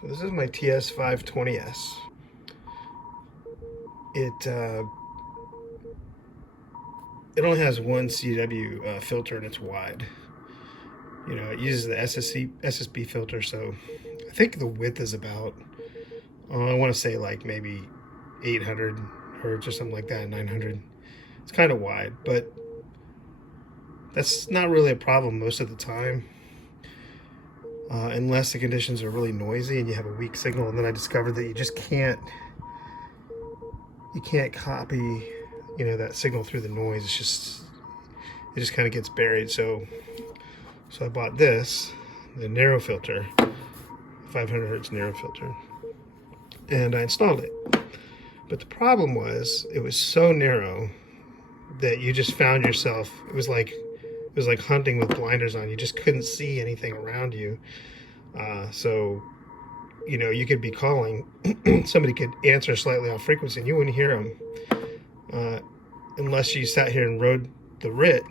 So this is my TS-520S. It only has one CW filter and it's wide. You know, it uses the SSB filter, so I think the width is about, I want to say like maybe 800 hertz or something like that, 900. It's kind of wide, but that's not really a problem most of the time. Unless the conditions are really noisy and you have a weak signal. And then I discovered that you can't copy, that signal through the noise. It just kind of gets buried. So I bought this, the narrow filter, 500 hertz narrow filter, and I installed it. But the problem was it was so narrow that you just found yourself, it was like hunting with blinders on. You just couldn't see anything around you. So you could be calling, somebody could answer slightly off frequency and you wouldn't hear them unless you sat here and rode the RIT,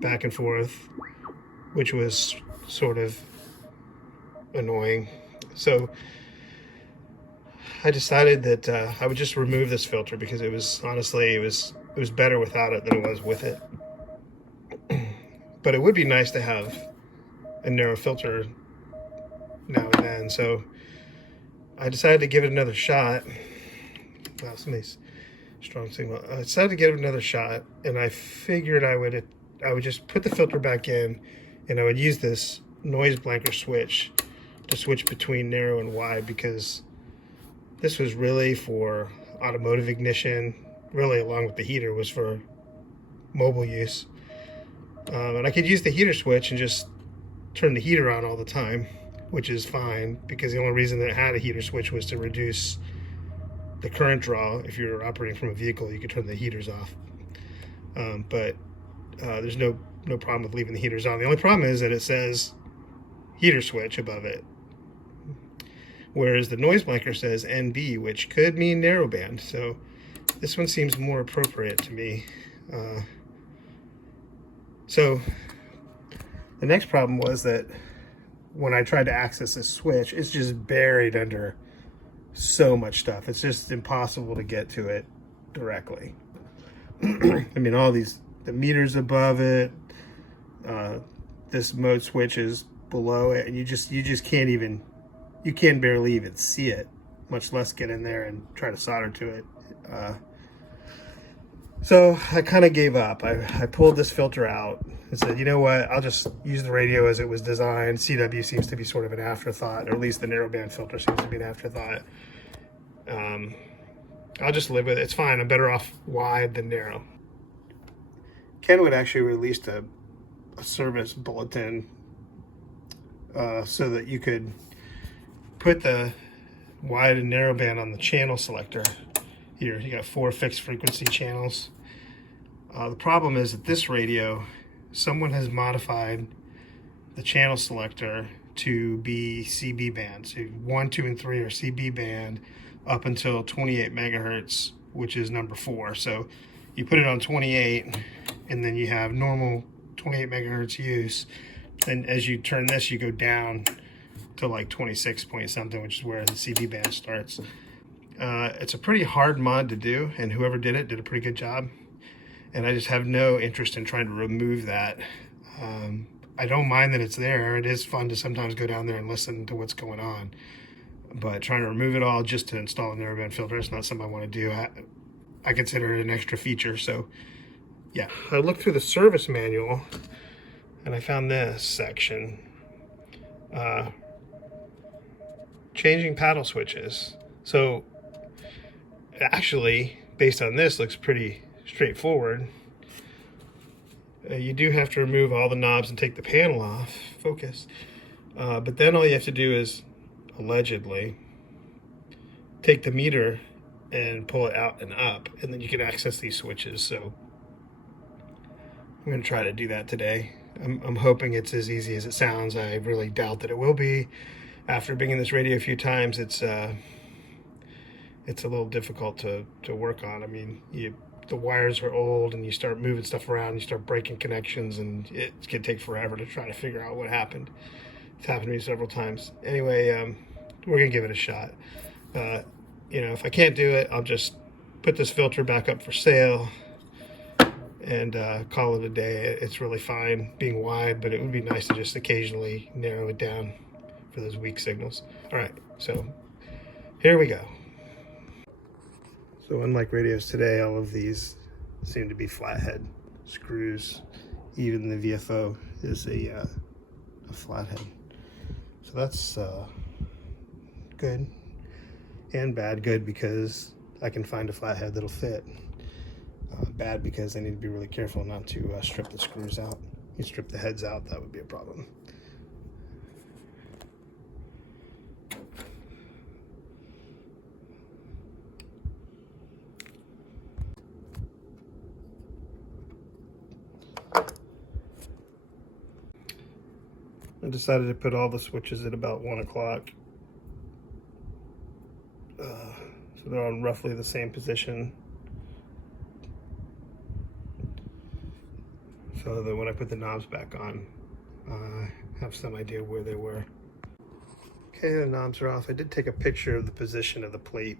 back and forth, which was sort of annoying. So I decided that I would just remove this filter because it was better without it than it was with it. But it would be nice to have a narrow filter now and then. So I decided to give it another shot. Wow, somebody's strong signal. I decided to give it another shot, and I figured I would just put the filter back in, and I would use this noise blanker switch to switch between narrow and wide, because this was really for automotive ignition, really along with the heater was for mobile use. And I could use the heater switch and just turn the heater on all the time, which is fine, because the only reason that it had a heater switch was to reduce the current draw. If you're operating from a vehicle, you could turn the heaters off. But there's no problem with leaving the heaters on. The only problem is that it says heater switch above it, whereas the noise blanker says NB, which could mean narrowband. So this one seems more appropriate to me. So the next problem was that when I tried to access this switch, it's just buried under so much stuff. It's just impossible to get to it directly. I mean, all the meters above it, this mode switch is below it, and you can barely even see it, much less get in there and try to solder to it. So I kind of gave up. I pulled this filter out and said, you know what, I'll just use the radio as it was designed. CW seems to be sort of an afterthought, or at least the narrowband filter seems to be an afterthought. I'll just live with it. It's fine. I'm better off wide than narrow. Kenwood actually released a service bulletin so that you could put the wide and narrow band on the channel selector. Here, you got 4 fixed frequency channels. The problem is that this radio, someone has modified the channel selector to be CB band. So 1, 2, and 3 are CB band up until 28 megahertz, which is number 4. So you put it on 28, and then you have normal 28 megahertz use. And as you turn this, you go down to like 26 point something, which is where the CB band starts. It's a pretty hard mod to do, and whoever did it did a pretty good job. And I just have no interest in trying to remove that. I don't mind that it's there. It is fun to sometimes go down there and listen to what's going on. But trying to remove it all just to install a narrowband filter is not something I want to do. I consider it an extra feature. So yeah, I looked through the service manual and I found this section. Changing paddle switches. So actually, based on this, looks pretty straightforward. You do have to remove all the knobs and take the panel off. Focus. But then all you have to do is, allegedly, take the meter and pull it out and up, and then you can access these switches. So I'm going to try to do that today. I'm hoping it's as easy as it sounds. I really doubt that it will be. After being in this radio a few times, it's a little difficult to work on. I mean, the wires are old, and you start moving stuff around, you start breaking connections, and it can take forever to try to figure out what happened. It's happened to me several times. Anyway, we're gonna give it a shot. You know, if I can't do it, I'll just put this filter back up for sale and call it a day. It's really fine being wide, but it would be nice to just occasionally narrow it down for those weak signals. All right, so here we go. So unlike radios today, all of these seem to be flathead screws. Even the VFO is a flathead. So that's good and bad. Good because I can find a flathead that'll fit. Bad because I need to be really careful not to strip the screws out. You strip the heads out, that would be a problem. I decided to put all the switches at about 1 o'clock. So they're on roughly the same position. So that when I put the knobs back on, I have some idea where they were. Okay, the knobs are off. I did take a picture of the position of the plate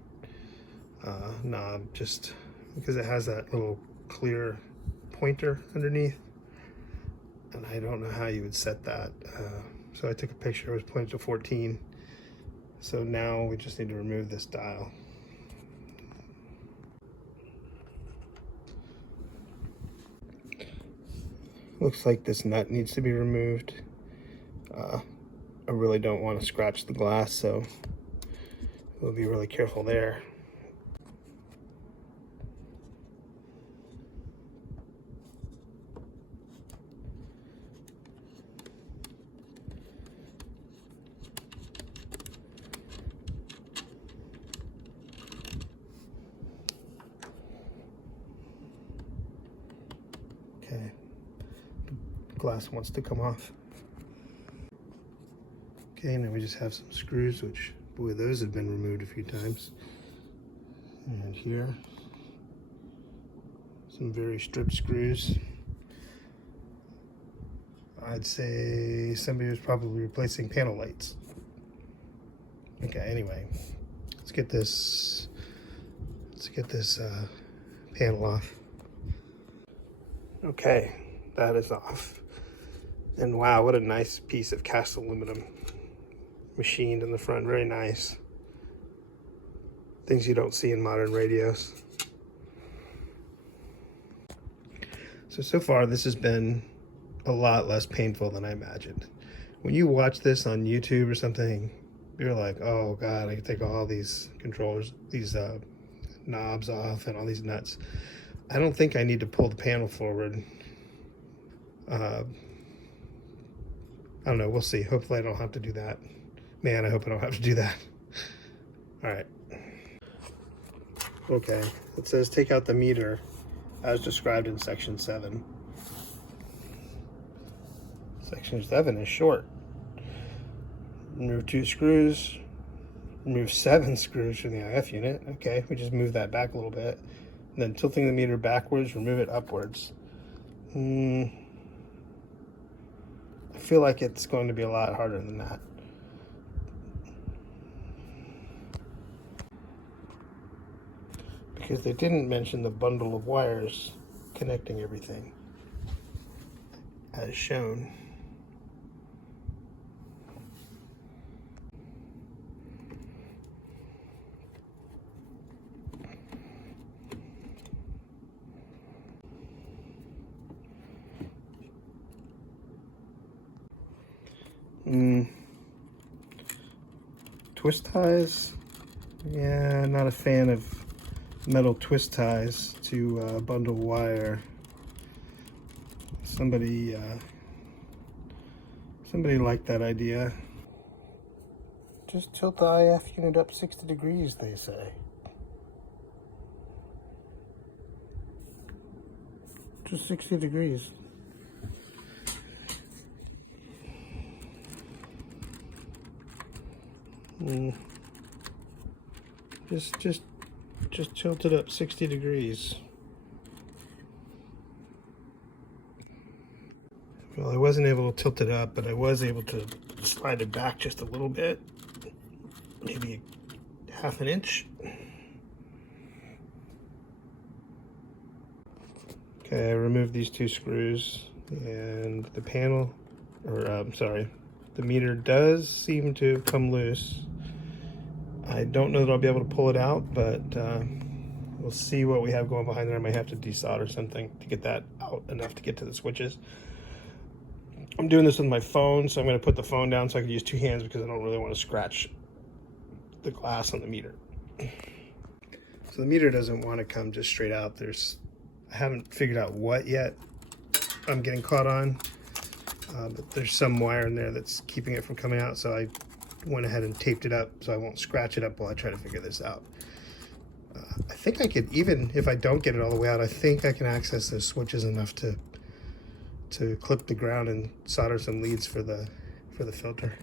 knob, just because it has that little clear pointer underneath. And I don't know how you would set that. So I took a picture, it was pointed to 14. So now we just need to remove this dial. Looks like this nut needs to be removed. I really don't want to scratch the glass, so we'll be really careful there. Okay, the glass wants to come off. Okay, now we just have some screws, which, boy, those have been removed a few times. And here, some very stripped screws. I'd say somebody was probably replacing panel lights. Okay, anyway, let's get this panel off. Okay, that is off. And wow, what a nice piece of cast aluminum machined in the front. Very nice. Things you don't see in modern radios. So far this has been a lot less painful than I imagined. When you watch this on YouTube or something, you're like, oh God, I can take all these controllers, these knobs off and all these nuts. I don't think I need to pull the panel forward. I don't know, we'll see. Hopefully I don't have to do that. Man, I hope I don't have to do that. All right. Okay, it says take out the meter as described in section 7. Section 7 is short. Remove 2 screws, remove 7 screws from the IF unit. Okay, we just move that back a little bit. And then tilting the meter backwards, remove it upwards. I feel like it's going to be a lot harder than that. Because they didn't mention the bundle of wires connecting everything as shown. Twist ties? Yeah, not a fan of metal twist ties to bundle wire. Somebody liked that idea. Just tilt the IF unit up 60 degrees, they say. Just 60 degrees. Just tilt it up 60 degrees. Well, I wasn't able to tilt it up, but I was able to slide it back just a little bit, maybe half an inch. Okay, I removed these two screws, and the panel, or I'm sorry, the meter does seem to come loose. I don't know that I'll be able to pull it out, but we'll see what we have going behind there. I might have to desolder something to get that out enough to get to the switches. I'm doing this with my phone, so I'm going to put the phone down so I can use two hands because I don't really want to scratch the glass on the meter. So the meter doesn't want to come just straight out. I haven't figured out what yet I'm getting caught on, but there's some wire in there that's keeping it from coming out, so I went ahead and taped it up so I won't scratch it up while I try to figure this out. I think I could, even if I don't get it all the way out, I think I can access those switches enough to clip the ground and solder some leads for the filter.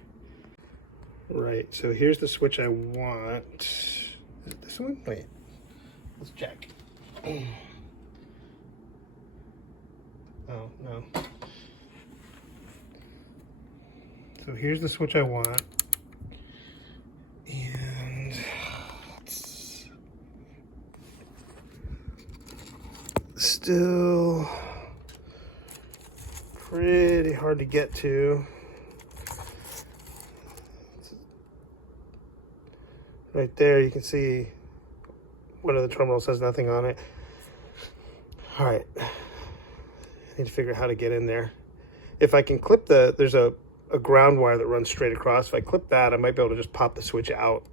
Right, so here's the switch I want. Is it this one? Wait, let's check. Oh, no. So here's the switch I want. And it's still pretty hard to get to. Right there, you can see one of the terminals has nothing on it. All right, I need to figure out how to get in there. If I can clip there's a ground wire that runs straight across. If I clip that, I might be able to just pop the switch out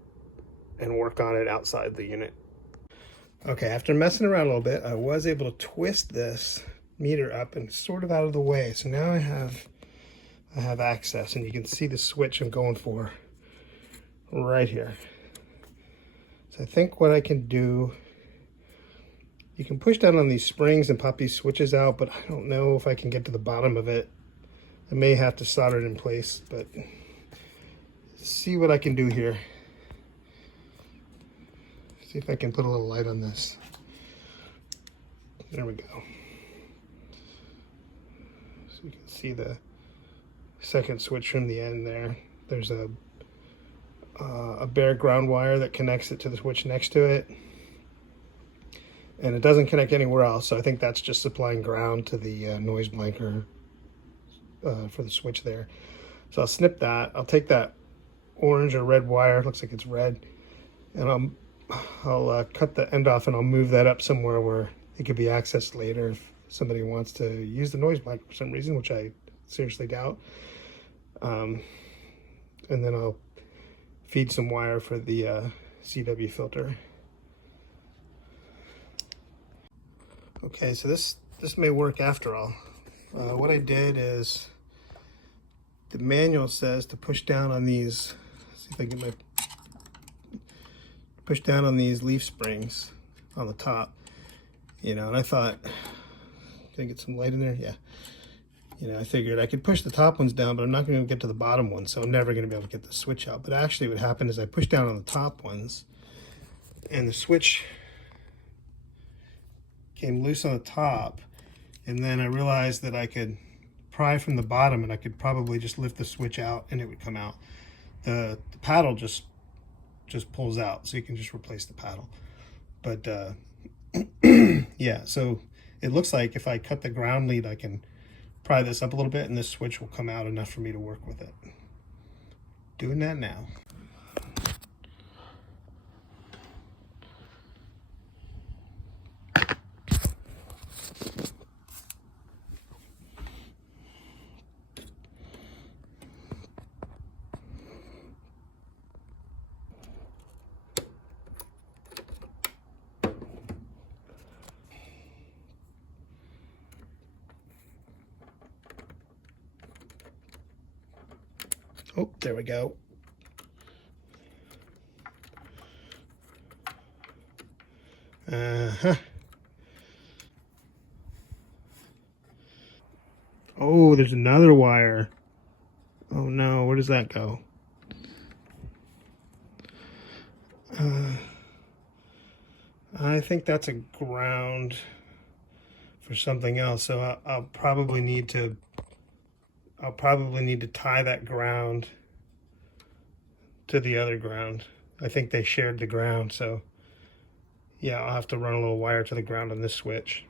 and work on it outside the unit. Okay, after messing around a little bit, I was able to twist this meter up and sort of out of the way. So now I have access, and you can see the switch I'm going for right here. So I think what I can do, you can push down on these springs and pop these switches out, but I don't know if I can get to the bottom of it. I may have to solder it in place, but see what I can do here. See if I can put a little light on this. There we go. So you can see the second switch from the end there. There's a bare ground wire that connects it to the switch next to it. And it doesn't connect anywhere else, so I think that's just supplying ground to the noise blanker for the switch there. So I'll snip that. I'll take that orange or red wire, looks like it's red, and I'll cut the end off, and I'll move that up somewhere where it could be accessed later if somebody wants to use the noise blanker for some reason, which I seriously doubt. And then I'll feed some wire for the CW filter. Okay, so this may work after all. What I did is, the manual says to push down on these, see if I get push down on these leaf springs on the top, and I thought, can I get some light in there? Yeah. I figured I could push the top ones down, but I'm not going to get to the bottom one, so I'm never going to be able to get the switch out. But actually what happened is I pushed down on the top ones, and the switch came loose on the top, and then I realized that I could pry from the bottom, and I could probably just lift the switch out and it would come out. The paddle just pulls out, so you can just replace the paddle. But yeah, so it looks like if I cut the ground lead, I can pry this up a little bit and this switch will come out enough for me to work with it. Doing that now. Oh, there we go. Oh, there's another wire. Oh no, where does that go? I think that's a ground for something else, so I'll probably need to tie that ground to the other ground. I think they shared the ground, so yeah, I'll have to run a little wire to the ground on this switch.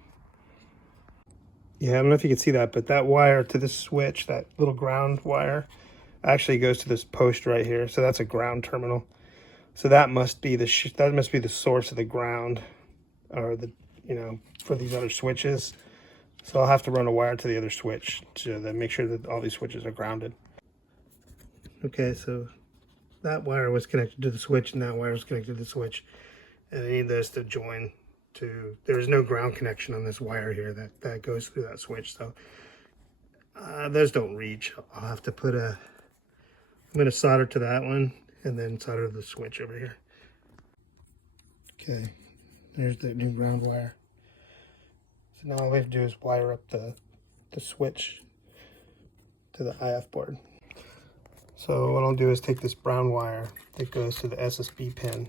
Yeah, I don't know if you can see that, but that wire to this switch, that little ground wire, actually goes to this post right here. So that's a ground terminal. So that must be the source of the ground, or the, you know, for these other switches. So I'll have to run a wire to the other switch to then make sure that all these switches are grounded. Okay, so that wire was connected to the switch, and that wire was connected to the switch, and I need this to join to. There's no ground connection on this wire here that goes through that switch, so those don't reach. I'll have to put I'm going to solder to that one and then solder to the switch over here. Okay, there's the new ground wire. So now all we have to do is wire up the switch to the IF board. So what I'll do is take this brown wire that goes to the SSB pin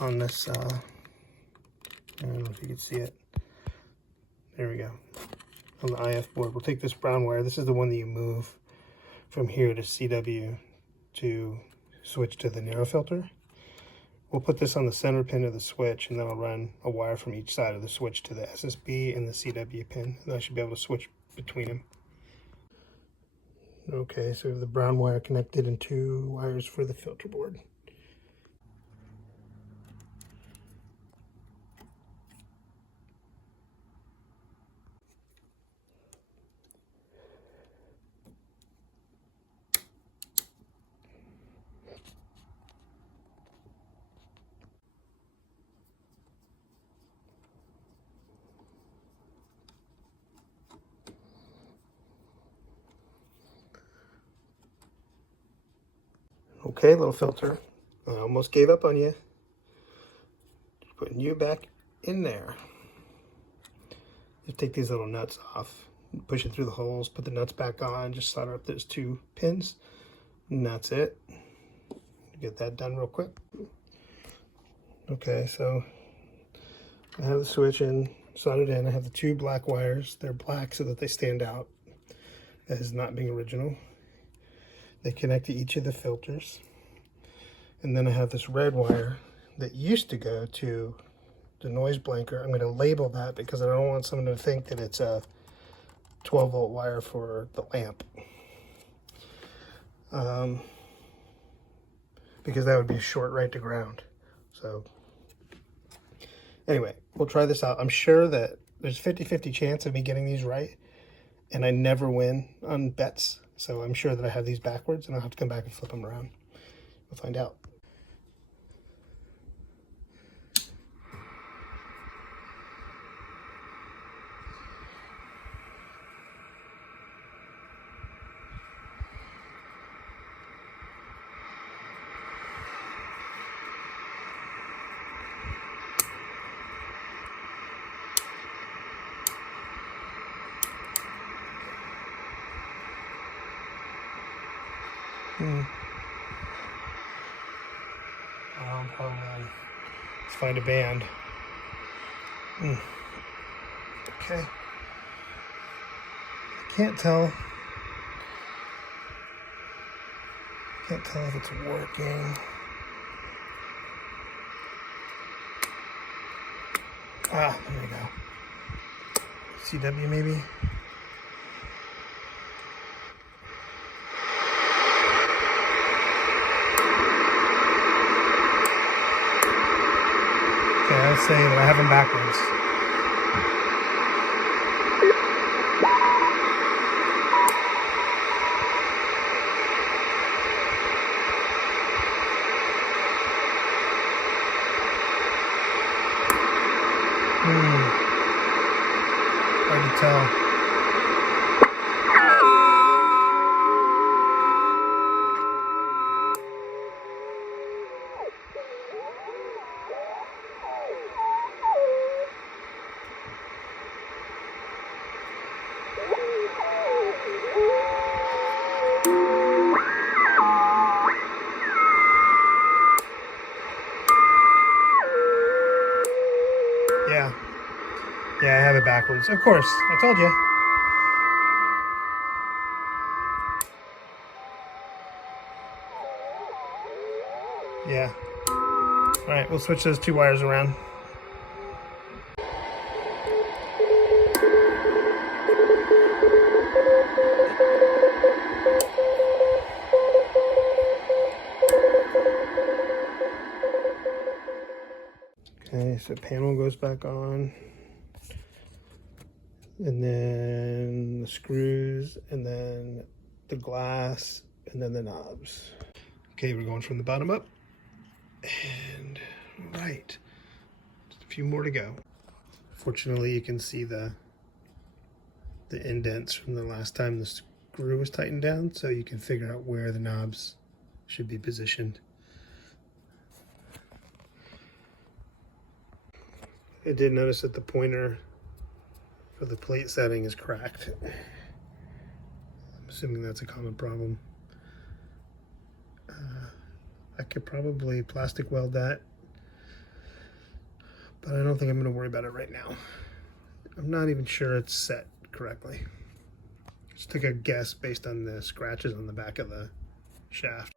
on this, I don't know if you can see it. There we go. On the IF board, we'll take this brown wire. This is the one that you move from here to CW to switch to the narrow filter. We'll put this on the center pin of the switch, and then I'll run a wire from each side of the switch to the SSB and the CW pin, and I should be able to switch between them. Okay, so we have the brown wire connected and 2 wires for the filter board. Okay, little filter. I almost gave up on you. Just putting you back in there. Just take these little nuts off, push it through the holes, put the nuts back on, just solder up those 2 pins, and that's it. Get that done real quick. Okay, so I have the switch in, soldered in. I have the 2 black wires. They're black so that they stand out as not being original. They connect to each of the filters. And then I have this red wire that used to go to the noise blanker. I'm going to label that because I don't want someone to think that it's a 12-volt wire for the lamp. Because that would be a short right to ground. So anyway, we'll try this out. I'm sure that there's 50-50 chance of me getting these right, and I never win on bets. So I'm sure that I have these backwards, and I'll have to come back and flip them around. We'll find out. Oh man, let's find a band. Okay, I can't tell if it's working. Ah, there we go. CW maybe. I was saying that I have them backwards. Hard to tell. Yeah, I have it backwards. Of course, I told you. Yeah. All right, we'll switch those 2 wires around. Okay, so panel goes back on, and then the screws, and then the glass, and then the knobs. Okay, we're going from the bottom up, and right, just a few more to go. Fortunately, you can see the indents from the last time the screw was tightened down, so you can figure out where the knobs should be positioned. I did notice that the pointer for the plate setting is cracked. I'm assuming that's a common problem. I could probably plastic weld that, but I don't think I'm going to worry about it right now. I'm not even sure it's set correctly. Just took a guess based on the scratches on the back of the shaft.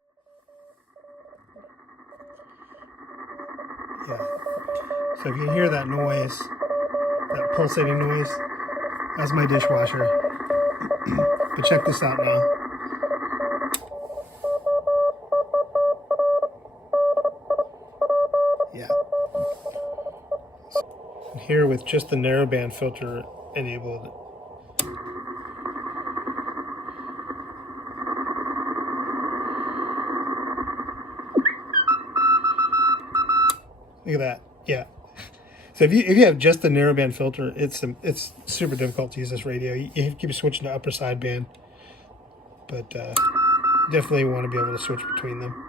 Yeah. So if you hear that noise, that pulsating noise, that's my dishwasher. But check this out now. Yeah. And here with just the narrowband filter enabled, look at that. Yeah. So if you have just the narrowband filter, it's super difficult to use this radio. You have to keep switching to upper sideband, but definitely want to be able to switch between them.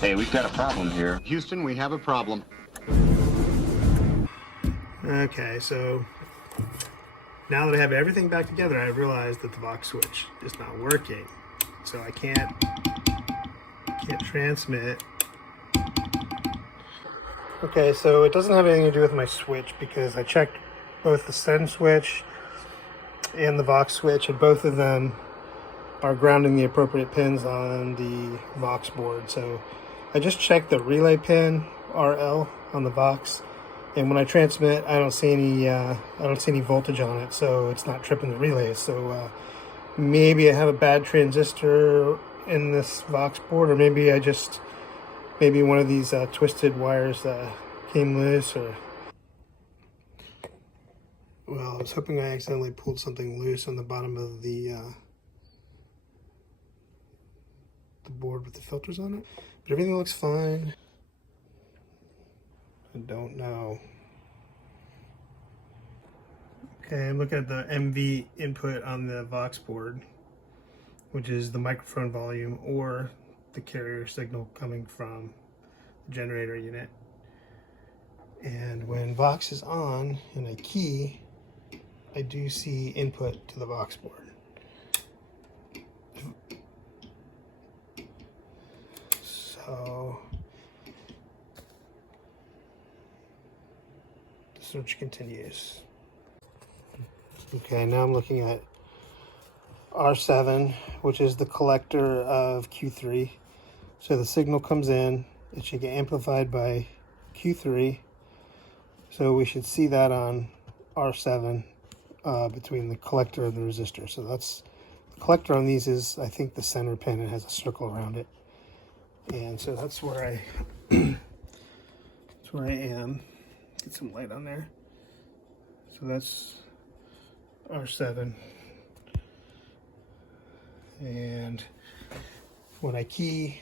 Hey, we've got a problem here. Houston, we have a problem. Okay, so now that I have everything back together, I realized that the Vox switch is not working. So I can't transmit. Okay, so it doesn't have anything to do with my switch because I checked both the send switch and the Vox switch, and both of them are grounding the appropriate pins on the Vox board. So I just checked the relay pin RL on the Vox, and when I transmit, I don't see any voltage on it, so it's not tripping the relays. So maybe I have a bad transistor in this Vox board, or maybe one of these twisted wires came loose, or well, I was hoping I accidentally pulled something loose on the bottom of the board with the filters on it. But everything looks fine. I don't know. Okay, I'm looking at the MV input on the Vox board, which is the microphone volume or the carrier signal coming from the generator unit. And when Vox is on and I key, I do see input to the Vox board. So the search continues. Okay, now I'm looking at R7, which is the collector of Q3. So the signal comes in, it should get amplified by Q3. So we should see that on R7 between the collector and the resistor. So that's the collector on these is, I think, the center pin. It has a circle around it. And so that's where I am. Get some light on there. So that's R7. And when I key,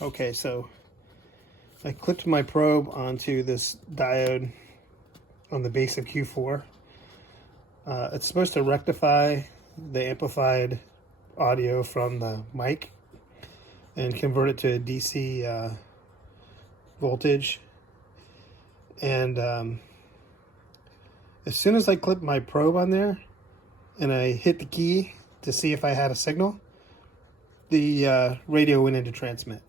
okay, so I clipped my probe onto this diode on the base of Q4. It's supposed to rectify the amplified audio from the mic and convert it to a DC voltage. And as soon as I clipped my probe on there and I hit the key to see if I had a signal, the radio went into transmit.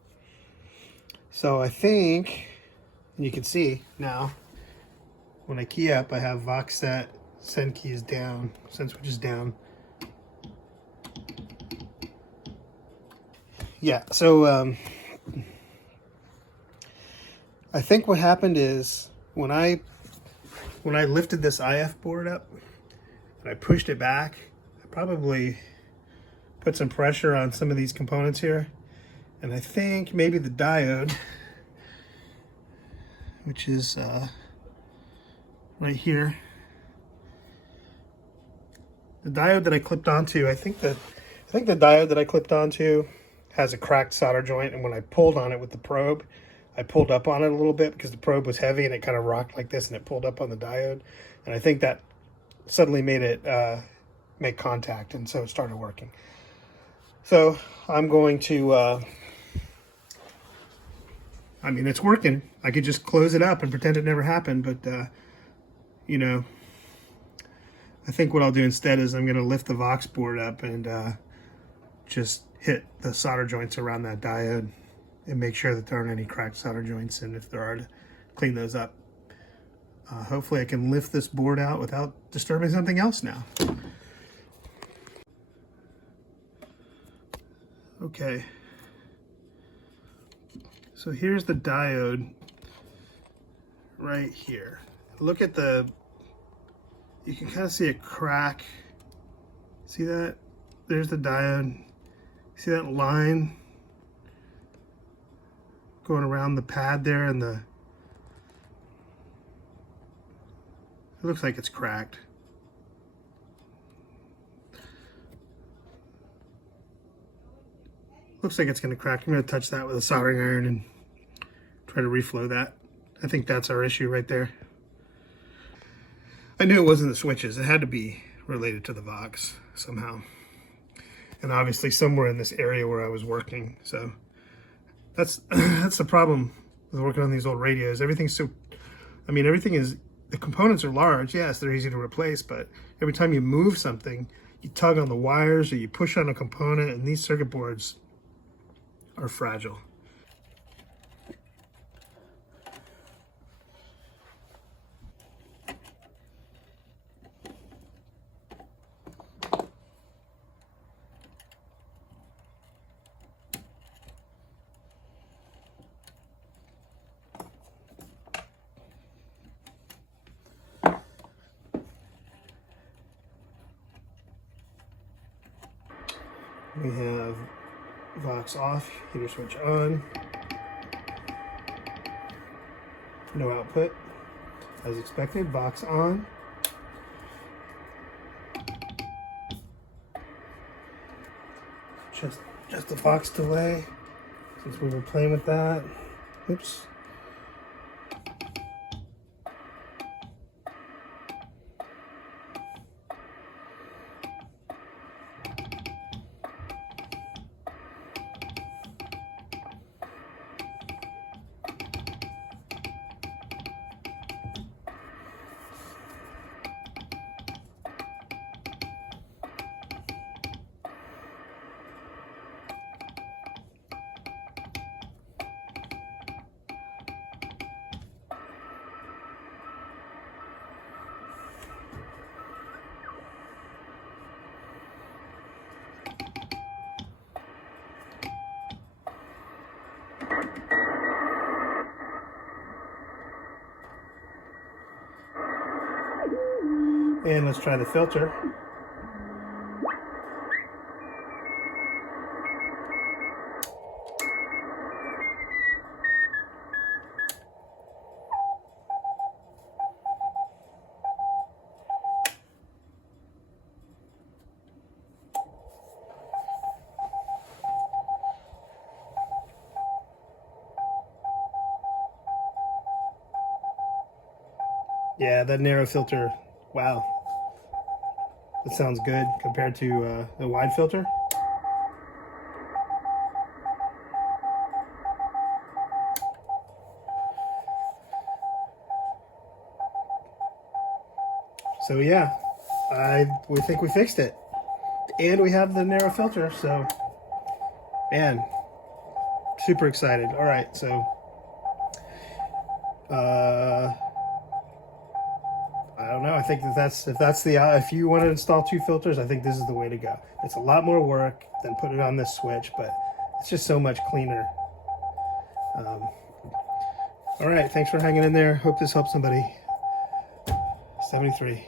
So I think, and you can see now, when I key up, I have Vox set, send keys down, send switches down. Yeah, so I think what happened is when I lifted this IF board up and I pushed it back, I probably put some pressure on some of these components here. And I think maybe the diode, which is right here, the diode that I clipped onto, I think the diode that I clipped onto has a cracked solder joint, and when I pulled on it with the probe, I pulled up on it a little bit because the probe was heavy and it kind of rocked like this and it pulled up on the diode, and I think that suddenly made it make contact, and so it started working. So I'm going to I mean, it's working. I could just close it up and pretend it never happened, but you know, I think what I'll do instead is I'm going to lift the Vox board up and just hit the solder joints around that diode and make sure that there aren't any cracked solder joints, and if there are, to clean those up. Hopefully I can lift this board out without disturbing something else now. Okay. So here's the diode right here. Look at the, you can kind of see a crack. See that? There's the diode. See that line going around the pad there, and it looks like it's cracked. Looks like it's going to crack. I'm going to touch that with a soldering iron and try to reflow that. I think that's our issue right there. I knew it wasn't the switches. It had to be related to the Vox somehow. And obviously somewhere in this area where I was working. So that's the problem with working on these old radios. Everything's so, I mean, everything is, the components are large. Yes, they're easy to replace, but every time you move something, you tug on the wires or you push on a component, and these circuit boards are fragile. We have Vox off, heater switch on, no output, as expected. Vox on, just a Vox delay since we were playing with that. Oops. And let's try the filter. Yeah, that narrow filter, wow. That sounds good compared to the wide filter. So yeah, we think we fixed it. And we have the narrow filter, so man, super excited. All right, so I don't know. I think if you want to install 2 filters, I think this is the way to go. It's a lot more work than putting it on this switch, but it's just so much cleaner. All right, thanks for hanging in there. Hope this helps somebody. 73.